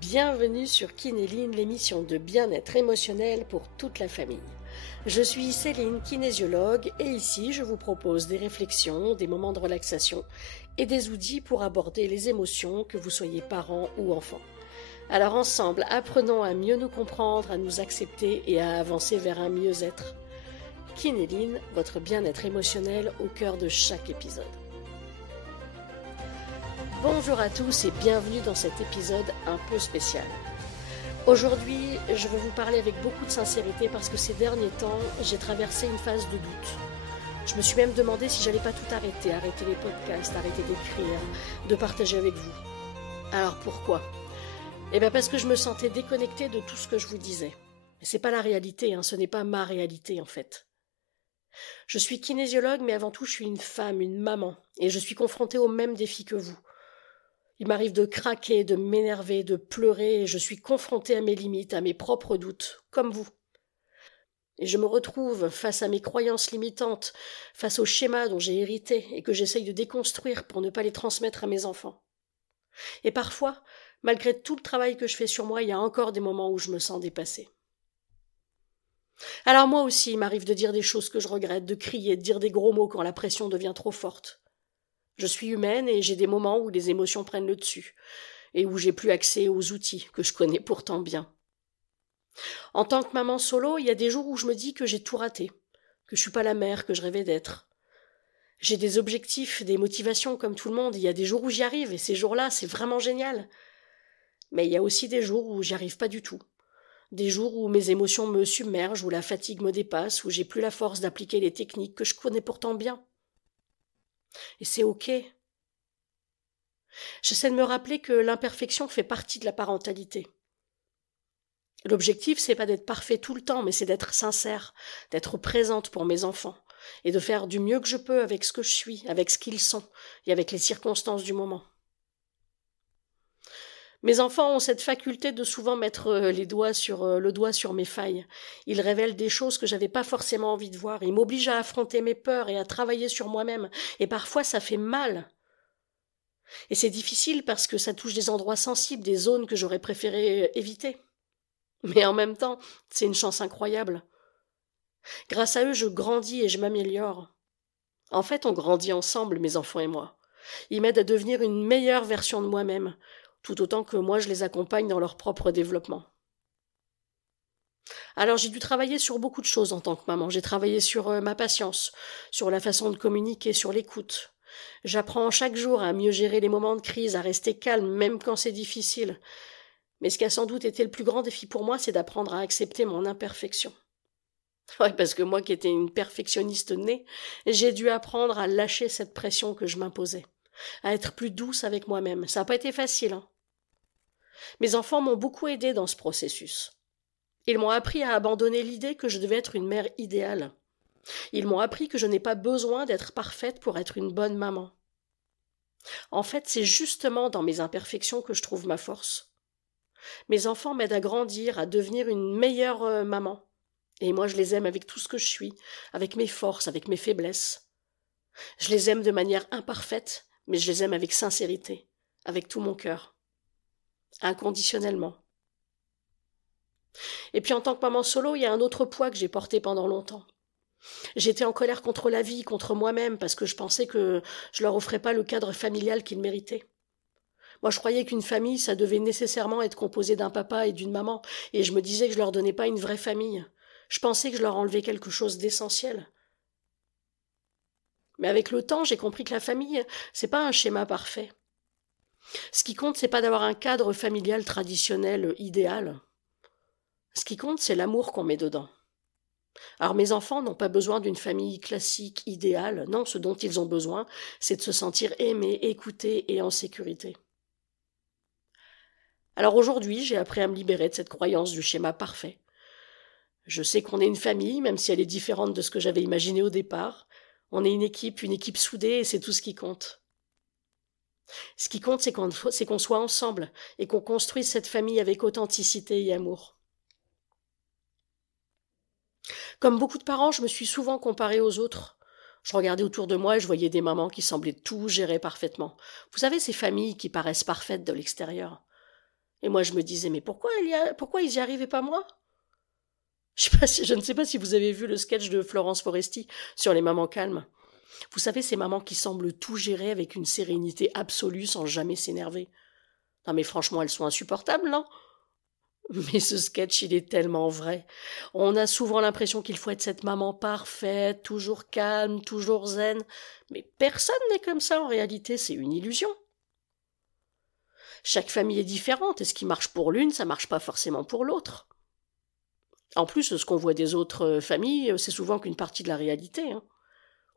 Bienvenue sur Kinéline, l'émission de bien-être émotionnel pour toute la famille. Je suis Céline, kinésiologue, et ici je vous propose des réflexions, des moments de relaxation et des outils pour aborder les émotions, que vous soyez parents ou enfants. Alors ensemble, apprenons à mieux nous comprendre, à nous accepter et à avancer vers un mieux-être. Kinéline, votre bien-être émotionnel au cœur de chaque épisode. Bonjour à tous et bienvenue dans cet épisode un peu spécial. Aujourd'hui, je veux vous parler avec beaucoup de sincérité parce que ces derniers temps, j'ai traversé une phase de doute. Je me suis même demandé si j'allais pas tout arrêter les podcasts, arrêter d'écrire, de partager avec vous. Alors pourquoi ? Eh bien parce que je me sentais déconnectée de tout ce que je vous disais. Et c'est pas la réalité, ce n'est pas ma réalité en fait. Je suis kinésiologue, mais avant tout je suis une femme, une maman, et je suis confrontée aux mêmes défis que vous. Il m'arrive de craquer, de m'énerver, de pleurer, et je suis confrontée à mes limites, à mes propres doutes, comme vous. Et je me retrouve face à mes croyances limitantes, face aux schémas dont j'ai hérité et que j'essaye de déconstruire pour ne pas les transmettre à mes enfants. Et parfois, malgré tout le travail que je fais sur moi, il y a encore des moments où je me sens dépassée. Alors moi aussi, il m'arrive de dire des choses que je regrette, de crier, de dire des gros mots quand la pression devient trop forte. Je suis humaine et j'ai des moments où les émotions prennent le dessus et où j'ai plus accès aux outils que je connais pourtant bien. En tant que maman solo, il y a des jours où je me dis que j'ai tout raté, que je suis pas la mère que je rêvais d'être. J'ai des objectifs, des motivations comme tout le monde, il y a des jours où j'y arrive et ces jours-là, c'est vraiment génial. Mais il y a aussi des jours où j'y arrive pas du tout. Des jours où mes émotions me submergent, où la fatigue me dépasse, où j'ai plus la force d'appliquer les techniques que je connais pourtant bien. Et c'est ok. J'essaie de me rappeler que l'imperfection fait partie de la parentalité. L'objectif, c'est pas d'être parfait tout le temps, mais c'est d'être sincère, d'être présente pour mes enfants, et de faire du mieux que je peux avec ce que je suis, avec ce qu'ils sont, et avec les circonstances du moment. Mes enfants ont cette faculté de souvent mettre le doigt sur mes failles. Ils révèlent des choses que j'avais pas forcément envie de voir. Ils m'obligent à affronter mes peurs et à travailler sur moi-même. Et parfois, ça fait mal. Et c'est difficile parce que ça touche des endroits sensibles, des zones que j'aurais préféré éviter. Mais en même temps, c'est une chance incroyable. Grâce à eux, je grandis et je m'améliore. En fait, on grandit ensemble, mes enfants et moi. Ils m'aident à devenir une meilleure version de moi-même, tout autant que moi je les accompagne dans leur propre développement. Alors j'ai dû travailler sur beaucoup de choses en tant que maman. J'ai travaillé sur ma patience, sur la façon de communiquer, sur l'écoute. J'apprends chaque jour à mieux gérer les moments de crise, à rester calme même quand c'est difficile. Mais ce qui a sans doute été le plus grand défi pour moi, c'est d'apprendre à accepter mon imperfection. Ouais, parce que moi qui étais une perfectionniste née, j'ai dû apprendre à lâcher cette pression que je m'imposais, à être plus douce avec moi-même. Ça n'a pas été facile. Mes enfants m'ont beaucoup aidé dans ce processus. Ils m'ont appris à abandonner l'idée que je devais être une mère idéale. Ils m'ont appris que je n'ai pas besoin d'être parfaite pour être une bonne maman. En fait, c'est justement dans mes imperfections que je trouve ma force. Mes enfants m'aident à grandir, à devenir une meilleure maman. Et moi, je les aime avec tout ce que je suis, avec mes forces, avec mes faiblesses. Je les aime de manière imparfaite, mais je les aime avec sincérité, avec tout mon cœur, inconditionnellement. Et puis en tant que maman solo, il y a un autre poids que j'ai porté pendant longtemps. J'étais en colère contre la vie, contre moi-même, parce que je pensais que je leur offrais pas le cadre familial qu'ils méritaient. Moi, je croyais qu'une famille, ça devait nécessairement être composé d'un papa et d'une maman, et je me disais que je leur donnais pas une vraie famille. Je pensais que je leur enlevais quelque chose d'essentiel. Mais avec le temps, j'ai compris que la famille, c'est pas un schéma parfait. Ce qui compte, c'est pas d'avoir un cadre familial traditionnel idéal. Ce qui compte, c'est l'amour qu'on met dedans. Alors mes enfants n'ont pas besoin d'une famille classique, idéale. Non, ce dont ils ont besoin, c'est de se sentir aimés, écoutés et en sécurité. Alors aujourd'hui, j'ai appris à me libérer de cette croyance du schéma parfait. Je sais qu'on est une famille, même si elle est différente de ce que j'avais imaginé au départ. On est une équipe soudée, et c'est tout ce qui compte. Ce qui compte, c'est qu'on soit ensemble et qu'on construise cette famille avec authenticité et amour. Comme beaucoup de parents, je me suis souvent comparée aux autres. Je regardais autour de moi et je voyais des mamans qui semblaient tout gérer parfaitement. Vous savez, ces familles qui paraissent parfaites de l'extérieur. Et moi, je me disais, mais pourquoi ils y arrivaient pas moi? Je ne sais pas si vous avez vu le sketch de Florence Foresti sur les mamans calmes. Vous savez, ces mamans qui semblent tout gérer avec une sérénité absolue sans jamais s'énerver. Non mais franchement, elles sont insupportables, non? Mais ce sketch, il est tellement vrai. On a souvent l'impression qu'il faut être cette maman parfaite, toujours calme, toujours zen. Mais personne n'est comme ça en réalité, c'est une illusion. Chaque famille est différente, et ce qui marche pour l'une, ça marche pas forcément pour l'autre. En plus, ce qu'on voit des autres familles, c'est souvent qu'une partie de la réalité, hein.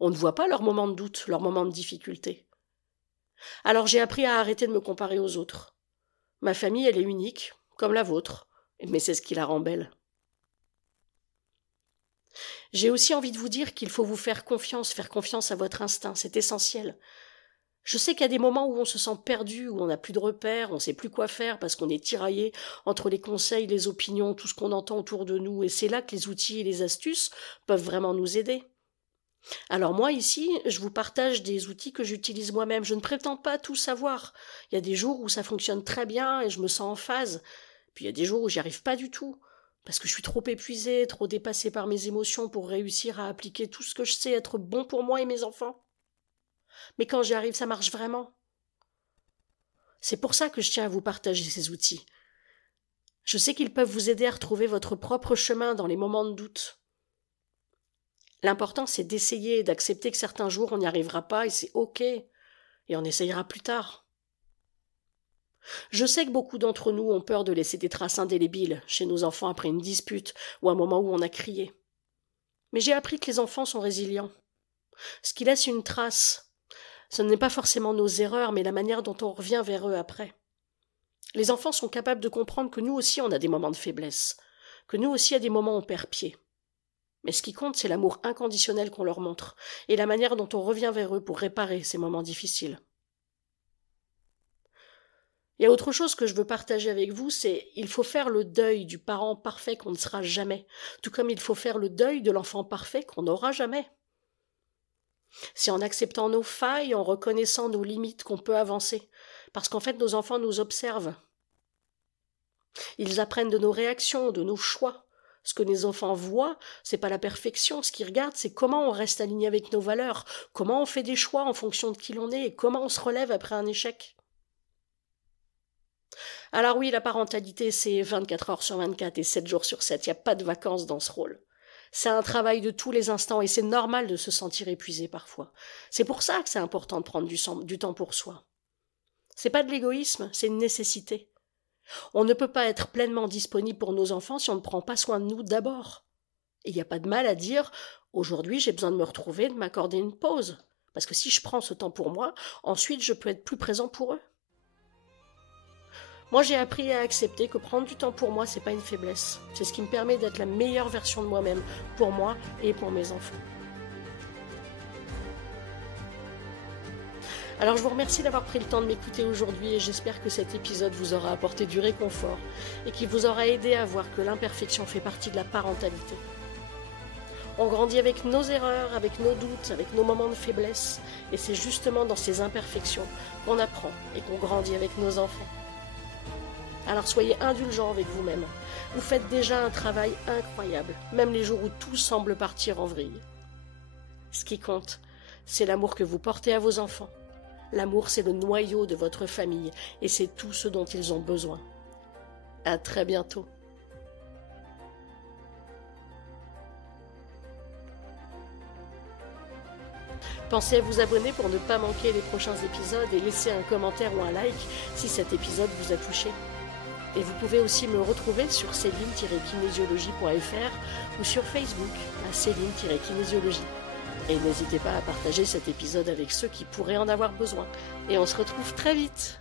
On ne voit pas leurs moments de doute, leurs moments de difficulté. Alors j'ai appris à arrêter de me comparer aux autres. Ma famille, elle est unique, comme la vôtre, mais c'est ce qui la rend belle. J'ai aussi envie de vous dire qu'il faut vous faire confiance à votre instinct, c'est essentiel. Je sais qu'il y a des moments où on se sent perdu, où on n'a plus de repères, on ne sait plus quoi faire parce qu'on est tiraillé entre les conseils, les opinions, tout ce qu'on entend autour de nous, et c'est là que les outils et les astuces peuvent vraiment nous aider. Alors moi ici, je vous partage des outils que j'utilise moi-même. Je ne prétends pas tout savoir. Il y a des jours où ça fonctionne très bien et je me sens en phase. Puis il y a des jours où j'y arrive pas du tout. Parce que je suis trop épuisée, trop dépassée par mes émotions pour réussir à appliquer tout ce que je sais être bon pour moi et mes enfants. Mais quand j'y arrive, ça marche vraiment. C'est pour ça que je tiens à vous partager ces outils. Je sais qu'ils peuvent vous aider à retrouver votre propre chemin dans les moments de doute. L'important, c'est d'essayer et d'accepter que certains jours, on n'y arrivera pas et c'est OK. Et on essayera plus tard. Je sais que beaucoup d'entre nous ont peur de laisser des traces indélébiles chez nos enfants après une dispute ou un moment où on a crié. Mais j'ai appris que les enfants sont résilients. Ce qui laisse une trace, ce n'est pas forcément nos erreurs, mais la manière dont on revient vers eux après. Les enfants sont capables de comprendre que nous aussi on a des moments de faiblesse, que nous aussi à des moments on perd pied. Mais ce qui compte, c'est l'amour inconditionnel qu'on leur montre, et la manière dont on revient vers eux pour réparer ces moments difficiles. Il y a autre chose que je veux partager avec vous, c'est il faut faire le deuil du parent parfait qu'on ne sera jamais, tout comme il faut faire le deuil de l'enfant parfait qu'on n'aura jamais. C'est en acceptant nos failles, en reconnaissant nos limites qu'on peut avancer, parce qu'en fait nos enfants nous observent. Ils apprennent de nos réactions, de nos choix. Ce que les enfants voient, c'est pas la perfection. Ce qu'ils regardent, c'est comment on reste aligné avec nos valeurs, comment on fait des choix en fonction de qui l'on est et comment on se relève après un échec. Alors oui, la parentalité, c'est 24 heures sur 24 et 7 jours sur 7. Il n'y a pas de vacances dans ce rôle. C'est un travail de tous les instants et c'est normal de se sentir épuisé parfois. C'est pour ça que c'est important de prendre du temps pour soi. C'est pas de l'égoïsme, c'est une nécessité. On ne peut pas être pleinement disponible pour nos enfants si on ne prend pas soin de nous d'abord. Et il n'y a pas de mal à dire « aujourd'hui j'ai besoin de me retrouver, de m'accorder une pause ». Parce que si je prends ce temps pour moi, ensuite je peux être plus présent pour eux. Moi j'ai appris à accepter que prendre du temps pour moi, c'est pas une faiblesse. C'est ce qui me permet d'être la meilleure version de moi-même, pour moi et pour mes enfants. Alors je vous remercie d'avoir pris le temps de m'écouter aujourd'hui et j'espère que cet épisode vous aura apporté du réconfort et qu'il vous aura aidé à voir que l'imperfection fait partie de la parentalité. On grandit avec nos erreurs, avec nos doutes, avec nos moments de faiblesse et c'est justement dans ces imperfections qu'on apprend et qu'on grandit avec nos enfants. Alors soyez indulgents avec vous-même. Vous faites déjà un travail incroyable, même les jours où tout semble partir en vrille. Ce qui compte, c'est l'amour que vous portez à vos enfants. L'amour, c'est le noyau de votre famille et c'est tout ce dont ils ont besoin. À très bientôt. Pensez à vous abonner pour ne pas manquer les prochains épisodes et laisser un commentaire ou un like si cet épisode vous a touché. Et vous pouvez aussi me retrouver sur céline-kinésiologie.fr ou sur Facebook à céline-kinésiologie. Et n'hésitez pas à partager cet épisode avec ceux qui pourraient en avoir besoin. Et on se retrouve très vite.